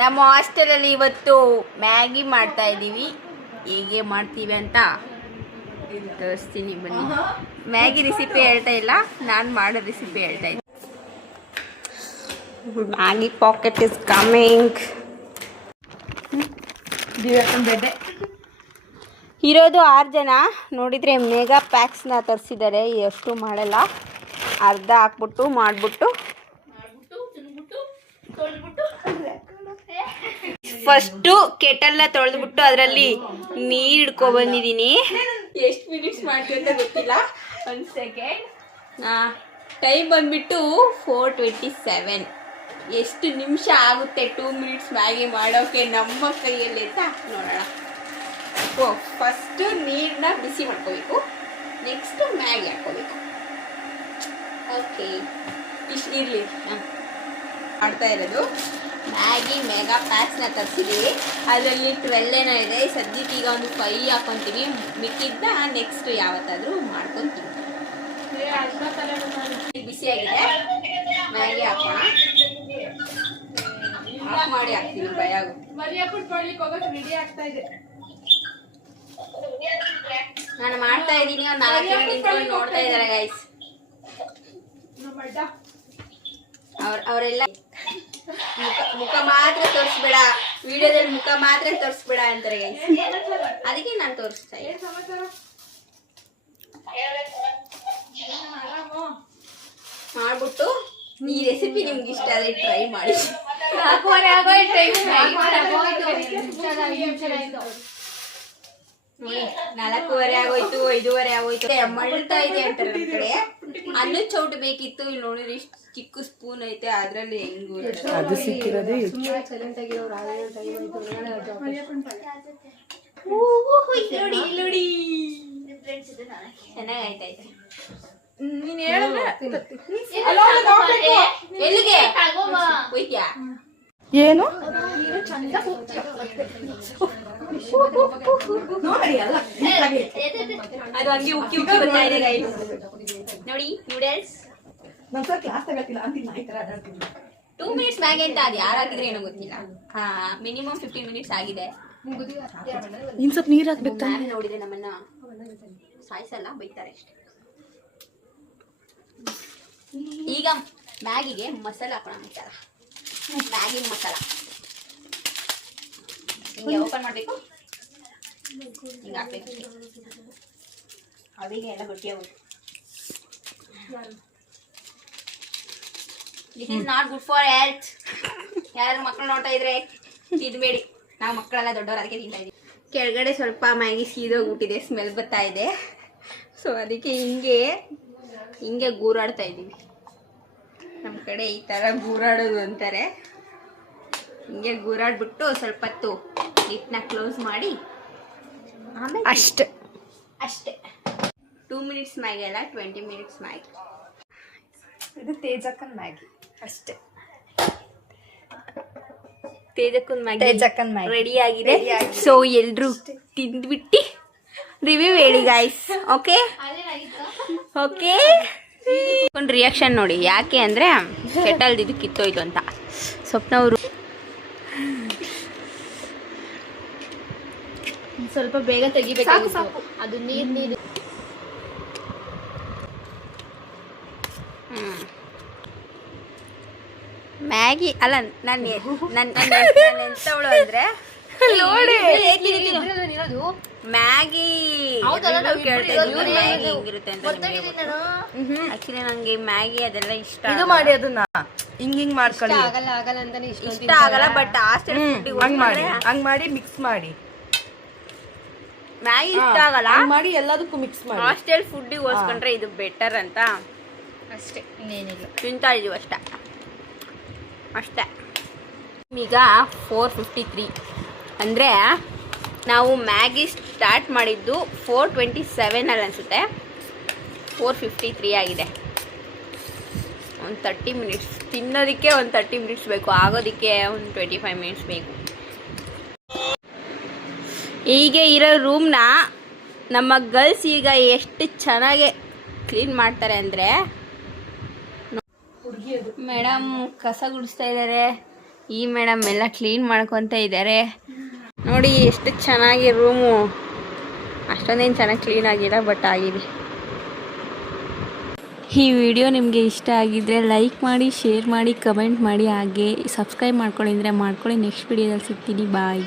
ನಮ್ಮ ಹಾಸ್ಟೆಲಲ್ಲಿ ಇವತ್ತು ಮ್ಯಾಗಿ ಮಾಡ್ತಾ ಇದ್ದೀವಿ. ಹೇಗೆ ಮಾಡ್ತೀವಿ ಅಂತ ತೋರಿಸ್ತೀನಿ ಬನ್ನಿ. ಮ್ಯಾಗಿ ರೆಸಿಪಿ ಹೇಳ್ತಾ ಇಲ್ಲ, ನಾನು ಮಾಡೋ ರೆಸಿಪಿ ಹೇಳ್ತಾ ಇದ್ದೀನಿ. Maggi packet is coming. ಇರೋದು 6 ಜನ. ನೋಡಿದರೆ ಮೆಗಾ ಪ್ಯಾಕ್ಸ್ನ ತರಿಸಿದ್ದಾರೆ. ಎಷ್ಟು ಮಾಡಲ್ಲ, ಅರ್ಧ ಹಾಕ್ಬಿಟ್ಟು ಮಾಡಿಬಿಟ್ಟು ಫಸ್ಟು ಕೆಟಲ್ನ ತೊಳೆದ್ಬಿಟ್ಟು ಅದರಲ್ಲಿ ನೀರು ಹಿಡ್ಕೊಬಂದಿದ್ದೀನಿ. ಎಷ್ಟು ಮಿನಿಟ್ಸ್ ಮಾಡ್ತೀವಿ ಅಂತ ಗೊತ್ತಿಲ್ಲ. 1 ಸೆಕೆಂಡ್. ಟೈಮ್ ಬಂದ್ಬಿಟ್ಟು 4:27. ಎಷ್ಟು ನಿಮಿಷ ಆಗುತ್ತೆ 2 ಮಿನಿಟ್ಸ್ ಮ್ಯಾಗಿ ಮಾಡೋಕ್ಕೆ ನಮ್ಮ ಕೈಯಲ್ಲಿ ಅಂತ ನೋಡೋಣ. ಫಸ್ಟು ನೀರನ್ನ ಬಿಸಿ ಮಾಡ್ಕೋಬೇಕು, ನೆಕ್ಸ್ಟು ಮ್ಯಾಗಿ ಹಾಕ್ಕೋಬೇಕು. ಓಕೆ, ಇಷ್ಟು ಇರಲಿ. ಮಾಡ್ತಾ ಇರೋದು ಮ್ಯಾಗಿ ಮೆಗಾ ಪ್ಯಾಕ್ಸ್ನ ತರಿಸಿದ್ದೀವಿ. ಅದರಲ್ಲಿ 12 ಏನೋ ಇದೆ. ಸದ್ಯಕ್ಕೆ ಈಗ ಒಂದು 5 ಹಾಕ್ಕೊತೀವಿ. ಮಿಕ್ಕಿದ್ದ ನೆಕ್ಸ್ಟ್ ಯಾವತ್ತಾದರೂ ಮಾಡ್ಕೊತೀವಿ. ಬಿಸಿಯಾಗಿದೆ, ಮ್ಯಾಗಿ ಹಾಕೋಣ. ಆಫ್ ಮಾಡಿ ಹಾಕ್ತೀನಿ. ಭಯ ನಾನು ಮಾಡ್ತಾ ಇದ್ದೀನಿ. ಒಂದು 4 ಜನ ನಿಂತ್ಕೊಂಡು ನೋಡ್ತಾ ಇದ್ದಾರೆ ಗೈಸ್. ಅವರೆಲ್ಲ ಮುಖ ಮಾತ್ರ ತೋರಿಸ್ಬೇಡ, ವಿಡಿಯೋದಲ್ಲಿ ಮುಖ ಮಾತ್ರ ತೋರಿಸ್ಬೇಡ ಅಂತಾರೆ ಗೈಸ್. ಅದಕ್ಕೆ ನಾನು ತೋರಿಸ್ತಾ ಇದ್ದೀನಿ. ಮಾಡ್ಬಿಟ್ಟು ಈ ರೆಸಿಪಿ ನಿಮ್ಗೆ ಇಷ್ಟ ಆದರೆ ಟ್ರೈ ಮಾಡಿ. 4:15 ಆಗೋಯ್ತು, 5:15 ಆಗೋಯ್ತು. ಮಳ್ತಾ ಇದೆ ಅಂತಾರೆ ನಮ್ಮ ಕಡೆ. ಅನ್ನದ ಚೌಟ್ ಬೇಕಿತ್ತು. ಇಲ್ಲಿ ನೋಡಿದ್ರೆ ಇಷ್ಟು ಚಿಕ್ಕ ಸ್ಪೂನ್ ಐತೆ, ಅದ್ರಲ್ಲಿ ಹೆಂಗು ಅದು ಸಿಕ್ಕಿರೋದೇ ನೋಡಿ. ಚೆನ್ನಾಗೈತೈತೆ. ಎಲ್ಲಿಗೆ ಹೋಯ್ತ್ಯಾ? ಏನು ಅದು ಹಂಗೆ ಉಕ್ಕಿ ಉಕ್ಕಿ ಬರ್ತಾ ಇದೆ ಗೈಸ್. ನೋಡಿ ನೂಡಲ್ಸ್. 2 ಮಿನಿಟ್ಸ್ ಮ್ಯಾಗಿ ಅಂತ ಅದು ಯಾರು ಹಾಕಿದ್ರೆ ಏನೋ ಗೊತ್ತಿಲ್ಲ. ಮಿನಿಮಮ್ 15 ಮಿನಿಟ್ಸ್ ಆಗಿದೆ. ಇನ್ನು ಸ್ವಲ್ಪ ನೀರು ಹಾಕ್ಬೇಕು. ನೋಡಿದ್ರೆ ನಮ್ಮನ್ನ ಸಾಯಿಸಲ್ಲ, ಬೈತಾರೆ ಅಷ್ಟೇ. ಈಗ ಮ್ಯಾಗಿಗೆ ಮಸಾಲ ಹಾಕೋಣ. ಮ್ಯಾಗಿ ಮಸಾಲ ಹಿಂಗೆ ಓಪನ್ ಮಾಡಬೇಕು, ಹಿಂಗೆ ಹಾಕ್ಬೇಕು. ಅವಿಗೆ ಎಲ್ಲ ಗಟ್ಟಿಯಾಗೋದು. This is not good for health. ಯಾರು ಮಕ್ಕಳು ನೋಡ್ತಾ ಇದ್ರೆ ತಿನ್ಬೇಡಿ. ನಾವು ಮಕ್ಕಳೆಲ್ಲ ದೊಡ್ಡವರು, ಅದಕ್ಕೆ ತಿಂತಾ ಇದ್ದೀವಿ. ಕೆಳಗಡೆ ಸ್ವಲ್ಪ ಮ್ಯಾಗಿ ಸೀದೋಗ್ಬಿಟ್ಟಿದೆ, ಸ್ಮೆಲ್ ಬರ್ತಾ ಇದೆ. ಸೊ ಅದಕ್ಕೆ ಹಿಂಗೆ ಗೂರಾಡ್ತಾ ಇದ್ದೀವಿ. ನಮ್ಮ ಕಡೆ ಈ ಥರ ಗೂರಾಡೋದು ಅಂತಾರೆ. ಹಿಂಗೆ ಗೂರಾಡ್ಬಿಟ್ಟು ಸ್ವಲ್ಪ ಹೊತ್ತು ಹಿಟ್ಟನ್ನ ಕ್ಲೋಸ್ ಮಾಡಿ ಆಮೇಲೆ ಅಷ್ಟೇ 2 ಮಿನಿಟ್ಸ್ ಮ್ಯಾಗಿ ಅಲ್ಲ, 20 ಮಿನಿಟ್ಸ್ ಮ್ಯಾಗಿ. ಇದು ತೇಜಕ್ಕನ್ ಮ್ಯಾಗಿ ಅಷ್ಟೇ. ತೇಜಕ್ಕನ್ ಮ್ಯಾಗಿ ರೆಡಿ ಆಗಿದೆ. ಸೊ ಎಲ್ರು ತಿಂದ್ಬಿಟ್ಟು ರಿವ್ಯೂ ಹೇಳಿ ಗಾಯ್ಸ್. Okay okay. ಒಂದು ರಿಯಾಕ್ಷನ್ ನೋಡಿ. ಯಾಕೆ ಅಂದರೆ ಕೆಟಲ್ದು ಇದು ಕಿತ್ತೋಯ್ತು ಅಂತ. ಸ್ವಪ್ನವರು ಸ್ವಲ್ಪ ಬೇಗ ತೆಗಿಬೇಕು. ಅದು ನೀರು ಮ್ಯಾಗಿ ಅಲ್ಲ. ನನ್ನ ಎಂತವಳು ಅಂದರೆ ಮ್ಯಾಗಿ ಹಿಂಗಿರುತ್ತೆ ಅಂತ. ಆಕ್ಚುಲಿ ನಂಗೆ ಮ್ಯಾಗಿ ಅದೆಲ್ಲ ಇಷ್ಟ. ಇದು ಮಾಡಿ ಅದನ್ನ ಹಿಂಗ್ ಮಾಡ್ಕೊಳ್ಳಿ. ಇಷ್ಟ ಆಗಲ್ಲ. ಬಟ್ ಹಾಸ್ಟೆಲ್ ಹಂಗ್ ಮಾಡಿ ಮಿಕ್ಸ್ ಮಾಡಿ. ಮ್ಯಾಗಿ ಇಷ್ಟ ಆಗಲ್ಲ ಮಾಡಿ, ಎಲ್ಲದಕ್ಕೂ ಮಿಕ್ಸ್ ಮಾಡಿ. ಹಾಸ್ಟೆಲ್ ಫುಡ್ಡಿಗೆ ಹೋಲ್ಸ್ಕೊಂಡ್ರೆ ಇದು ಬೆಟರ್ ಅಂತ ಅಷ್ಟೇ, ಇನ್ನೇನಿಲ್ಲ. ತಿಂತಾ ಇದೀವಿ ಅಷ್ಟೇ. ಈಗ 4:53 ಅಂದರೆ ನಾವು ಮ್ಯಾಗಿ ಸ್ಟಾರ್ಟ್ ಮಾಡಿದ್ದು 4:27 ಅನಿಸುತ್ತೆ. 4:53 ಆಗಿದೆ. ಒಂದು 30 ಮಿನಿಟ್ಸ್ ತಿನ್ನೋದಕ್ಕೆ ಒಂದು 30 ಮಿನಿಟ್ಸ್ ಬೇಕು, ಆಗೋದಕ್ಕೆ ಒಂದು 25 ಮಿನಿಟ್ಸ್ ಬೇಕು. ಹೀಗೆ ಇರೋ ರೂಮ್ನ ನಮ್ಮ ಗರ್ಲ್ಸ್ ಈಗ ಎಷ್ಟು ಚೆನ್ನಾಗಿ ಕ್ಲೀನ್ ಮಾಡ್ತಾರೆ ಅಂದರೆ, ಮೇಡಮ್ ಕಸ ಗುಡಿಸ್ತಾ ಇದ್ದಾರೆ. ಈ ಮೇಡಮ್ ಎಲ್ಲ ಕ್ಲೀನ್ ಮಾಡ್ಕೊತ ಇದ್ದಾರೆ ನೋಡಿ. ಎಷ್ಟು ಚೆನ್ನಾಗಿ ರೂಮು. ಅಷ್ಟೊಂದೇನು ಚೆನ್ನಾಗಿ ಕ್ಲೀನ್ ಆಗಿಲ್ಲ, ಬಟ್ ಆಗಿದೆ. ಈ ವಿಡಿಯೋ ನಿಮಗೆ ಇಷ್ಟ ಆಗಿದ್ದರೆ ಲೈಕ್ ಮಾಡಿ, ಶೇರ್ ಮಾಡಿ, ಕಮೆಂಟ್ ಮಾಡಿ, ಹಾಗೆ ಸಬ್ಸ್ಕ್ರೈಬ್ ಮಾಡ್ಕೊಳ್ಳಿ ಅಂದರೆ ಮಾಡ್ಕೊಳ್ಳಿ. ನೆಕ್ಸ್ಟ್ ವಿಡಿಯೋದಲ್ಲಿ ಸಿಗ್ತೀನಿ. ಬಾಯ್.